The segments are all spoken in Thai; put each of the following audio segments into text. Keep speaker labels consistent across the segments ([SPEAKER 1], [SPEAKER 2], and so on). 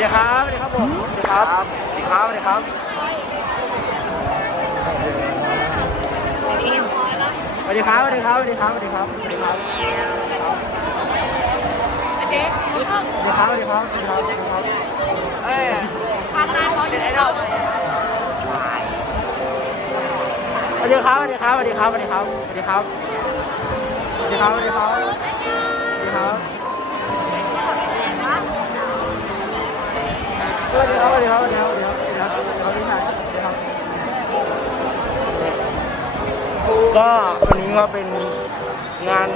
[SPEAKER 1] ดีครับสวัสดีครับผมสวัสดีครับสวัสดีครับสวัสดีครับสวัสดีครับสวัสดีครับสวัสดีครับสวัสดีครับสวัสดีครับสวัสดีครับสวัสดีครับสวัสดีครับสวัสดีครับเอ้ย
[SPEAKER 2] ข้างหน้าเขาจะได้เรา
[SPEAKER 1] สวัสดีครับสวัสดีครับสวัสดีครับสวัสดีครับสวัสดีครับสวัสดีครับสวัสดีครับสวัสดีครับ สวัสดีครับสวัสดีครับสวัสดีครับสวัสดีครับสวัสดีครับสวัสดีครับก็วันนี้ก็เป็นงาน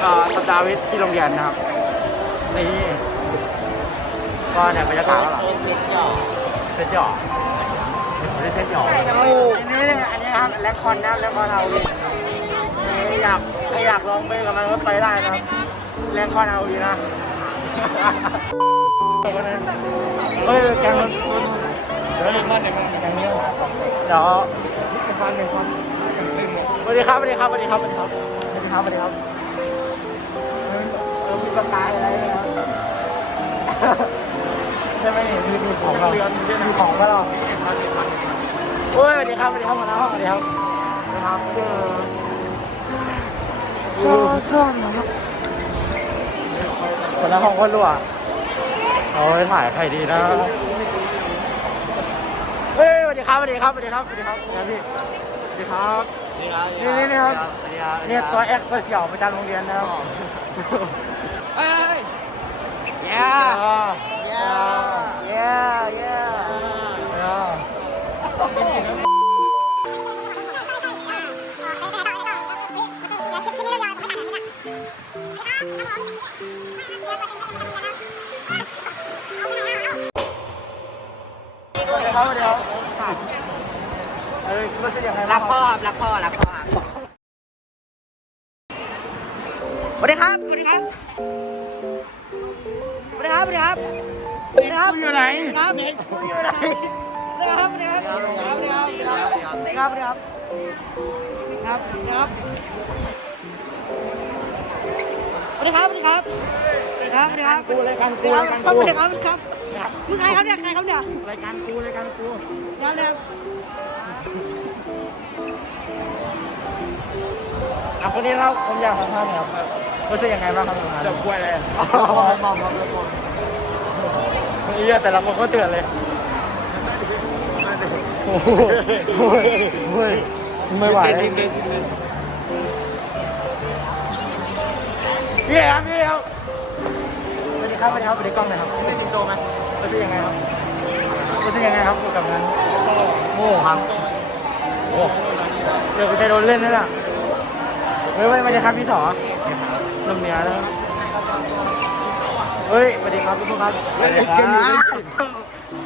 [SPEAKER 1] เอ่อสัปดาห์วิทย์ที่โรงเรียนนะครับนี่ก็เนี่ยบรรยากาศก็หรอเซตหยอกไม่ได้เซตหยอกอันนี้อันนี้ครับแลคคอนนะแลคคอนเอาอยากใครอยากลองไปกับมันก็ไปได้นะครับแลคคอนเอาดีนะ เฮ้ยแกงมันเดี๋ยวหนึ่งมันเดี๋ยวมันแกงนี้เดี๋ยวเป็นพันเป็นพันสวัสดีครับสวัสดีครับสวัสดีครับสวัสดีครับสวัสดีครับสวัสดีครับเออมีประกายอะไรไหมครับใช่ไหมนี่มีมีของเรามีของมาเราโอ้ยสวัสดีครับสวัสดีครับหัวหน้าห้องสวัสดีครับนะครับชื่อโซ่ซ่อนนะครับ หัวหน้าห้องคนรั่วเอาไปถ่ายใครดีนะ เฮ้ยสวัสดีครับสวัสดีครับสวัสดีครับสวัสดีครับสวัสดีครับพี่สวัสดีครับ นี่นี่นี่ครับเนี่ยตัวแอคตัวเสี่ยวประจำโรงเรียนนะครับ
[SPEAKER 2] เอ้ย
[SPEAKER 1] Yeah Yeah Yeah Yeah ครับสวัสดีครับเออรู้สึกยังไง
[SPEAKER 2] รั
[SPEAKER 1] บ้าง
[SPEAKER 2] กพ่อครับรักพ่อรักพ่อครับสวัสดีครับสวัสดีครับสวัสดีครับสวัสดีครับสวัสดีครับ
[SPEAKER 1] อยู่ไหน
[SPEAKER 2] ครับ
[SPEAKER 1] อยู่ไหน
[SPEAKER 2] สวัสดีครับสวัสดีครับสวัสดีครับสวัสดีครับสวัสดีครับสวัสดีครับสวัสดีครับครับสวัสดีครับสวัสดีครับสวัสดีครับสวัสดีครับสวัสดีครับ
[SPEAKER 1] กูรายการ
[SPEAKER 2] ส
[SPEAKER 1] กู
[SPEAKER 2] วัสดีครับ
[SPEAKER 1] กู
[SPEAKER 2] สวัสดีครับสวัสดีครับมึงใครครับเนี่ยใครครับเนี่ย
[SPEAKER 1] รายการกูรายการกู
[SPEAKER 2] เดี๋ยวเดี๋ยว
[SPEAKER 1] อะคนนี้เราผมอยากสัมภาษณ์หน่อยครับรู้สึกยังไงบ้างครับทำงานจะกล้วยเลยมอมมอมมอมเฮียแต่ละคนก็เตือนเลยโอ้โหเฮ้ยไม่ไหวพี่ครับพี่ครับสวัสดีครับสวัสดีครับสวัสดีกล้องหน่อยครับนี่สิงโตไหม รู้สึกยังไงครับรู้สึกยังไงครับกับงานโง่ครับโอ้เดี๋ยวกูจะโดนเล่นนั่นแหละเฮ้ยสวัสดีครับพี่สอลมเนียนะเฮ้ยสวัสดีครับทุกคนครับ
[SPEAKER 3] สวัสดีครับ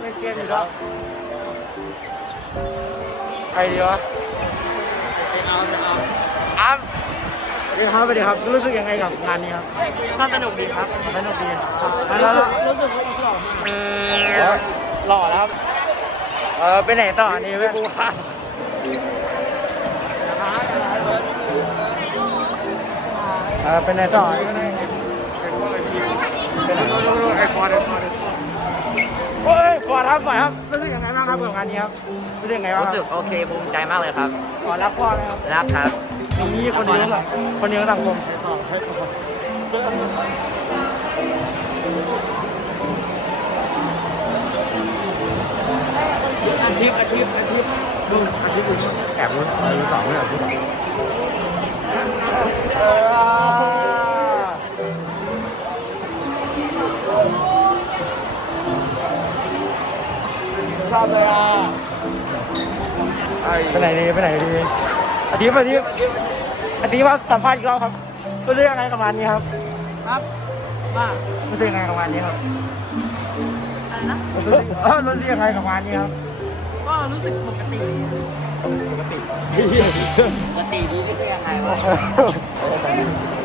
[SPEAKER 1] เล่นเกมอยู่ครับใครดีวะ ดีครับสวัสดีครับ รู้สึกยังไงกับงานนี้ครับก็สนุกดีครับสนุกดีครับแล้ว
[SPEAKER 2] รู้สึกว่าอีกหล่อมาก
[SPEAKER 1] เออหล่อแล้วครับเออไปไหนต่ออันนี้เว้ยเออไปไหนต่อไอฟอร์ดไอฟอร์ดโอ้ยฟอร์ดครับฟอร์ดครับรู้สึกยังไงบ้างครับกับงานนี้ครับรู้สึกยังไงบ้าง
[SPEAKER 2] รู้สึกโอเคภูมิใจมากเลยครับ
[SPEAKER 1] ฟอร์ดรักพ่อไหมครับ
[SPEAKER 2] รักครับ
[SPEAKER 1] มีคนเดียวคนเดียวสังคม
[SPEAKER 3] อาทิตย์อาทิตย์อาทิตย์ดูอาทิตย์ดูนี่แอบรู้เออรู้สองไม่เหรอรู้สอง
[SPEAKER 1] เออชอบเลยอะ
[SPEAKER 3] ไอ้
[SPEAKER 1] ไปไหนดีไปไหนดี อาทิตย์อาทิตย์อาทิตย์ว่าสัมภาษณ์อีกรอบครับรู้สึกยังไงกับงานนี้ครับ
[SPEAKER 2] ครับว่า
[SPEAKER 1] รู้สึกยังไงกับงานนี้ครับ
[SPEAKER 2] อะไรนะ
[SPEAKER 1] รู้สึกเออรู้สึกยังไงกับงานนี้ครับ
[SPEAKER 2] ก็รู้สึกปกติ
[SPEAKER 1] ปกติ
[SPEAKER 2] ปกติดีได้ยังไงวะ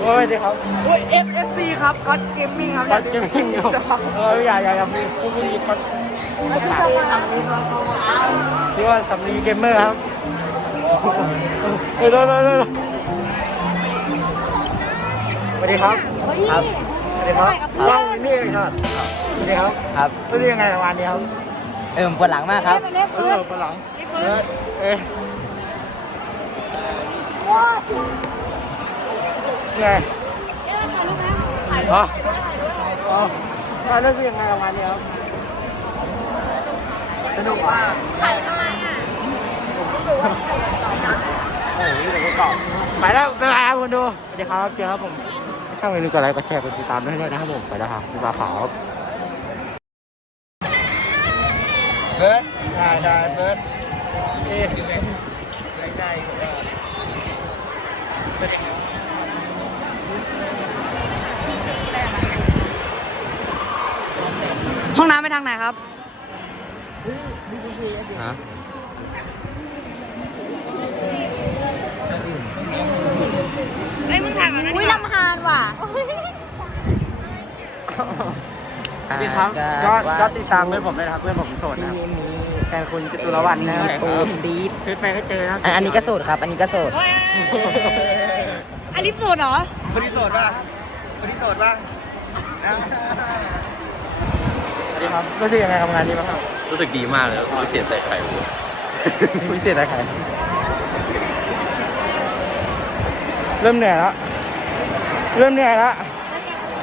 [SPEAKER 1] โอ้ยดีครับ
[SPEAKER 2] โอ้ย FFC ครับก็เกมมิ่งครับ
[SPEAKER 1] ก็เกมมิ่งอยู่เอออย่าอย่าอย่าพูดไม่ดีก็
[SPEAKER 2] ไม่ใช่ชอบทำนี้เราเอา
[SPEAKER 1] ชื่อว่าสำลีเกมเมอร์ครับ เออเร็วเร็วเร็วสวัสดีครับ
[SPEAKER 2] ครับ
[SPEAKER 1] สวัสดีครับว่างนี่เลยครับสวัสดีครับ
[SPEAKER 4] ครับ
[SPEAKER 1] รู้สึกยังไงกับวันนี้ครับ
[SPEAKER 4] เอิ่มปวดหลังมากครับ
[SPEAKER 2] ไปเล็บ
[SPEAKER 1] เอ
[SPEAKER 2] พื้น
[SPEAKER 1] อปวดหลัง
[SPEAKER 2] เล็บ
[SPEAKER 1] เอ
[SPEAKER 2] พื้น
[SPEAKER 1] อเออ
[SPEAKER 2] ว้าว
[SPEAKER 1] ไง
[SPEAKER 2] เอ๊ะถ่ายรูปนะถ่าย
[SPEAKER 1] อ๋อ
[SPEAKER 2] ด้วยถ่ายด้วยถ่ายด้วย
[SPEAKER 1] อ๋อแล้วรู้สึกยังไงกับวันนี้ครับ สนุกมาก
[SPEAKER 2] ถ่ายทำไมอะ
[SPEAKER 1] โอ้โหเดี๋ยวก็กรอบไปแล้วบ๊ายบายครับคุณดูสวัสดีครับเจอครับผม ช่างเมนูกดไลค์กดแชร์กดติดตามด้วยนะครับผม ไปแล้วครับบ๊ายบายครับ
[SPEAKER 4] เบิร์ดได้ได้เบิร์ด
[SPEAKER 2] ห้องน้ำไปทางไหนครับ
[SPEAKER 1] ฮะ
[SPEAKER 2] เฮ้ยมึงถ่ายมานั่นอุ้ยลำพานว่ะ
[SPEAKER 1] สวัส ดีครับก็ก็ติดตามเพื่อนผมด้วยนะครับเพื่อนผมโสด
[SPEAKER 4] ที่
[SPEAKER 1] นะครับ
[SPEAKER 4] มี
[SPEAKER 1] แต่คุณจตุรวันนะครับ
[SPEAKER 4] ตูดดีด
[SPEAKER 1] ซื้อไปก็เจอนะ
[SPEAKER 4] อันอันนี้ก็โสดครับ อันนี้ก็โสด
[SPEAKER 2] เฮ้ยอันลิฟสูตรเหรอ
[SPEAKER 4] คนที่โสดป่ะคนที่โสดป่ะ
[SPEAKER 1] สวัสดีครับรู้สึกยังไงกับงานนี้บ้างครับ
[SPEAKER 3] รู้สึกดีมากเลยรู้สึกพิเศษใส่ไข่สุด
[SPEAKER 1] มีเศษอะไรเริ่มเหนื่อยแล้วเริ่มเหนื่อยแล้ว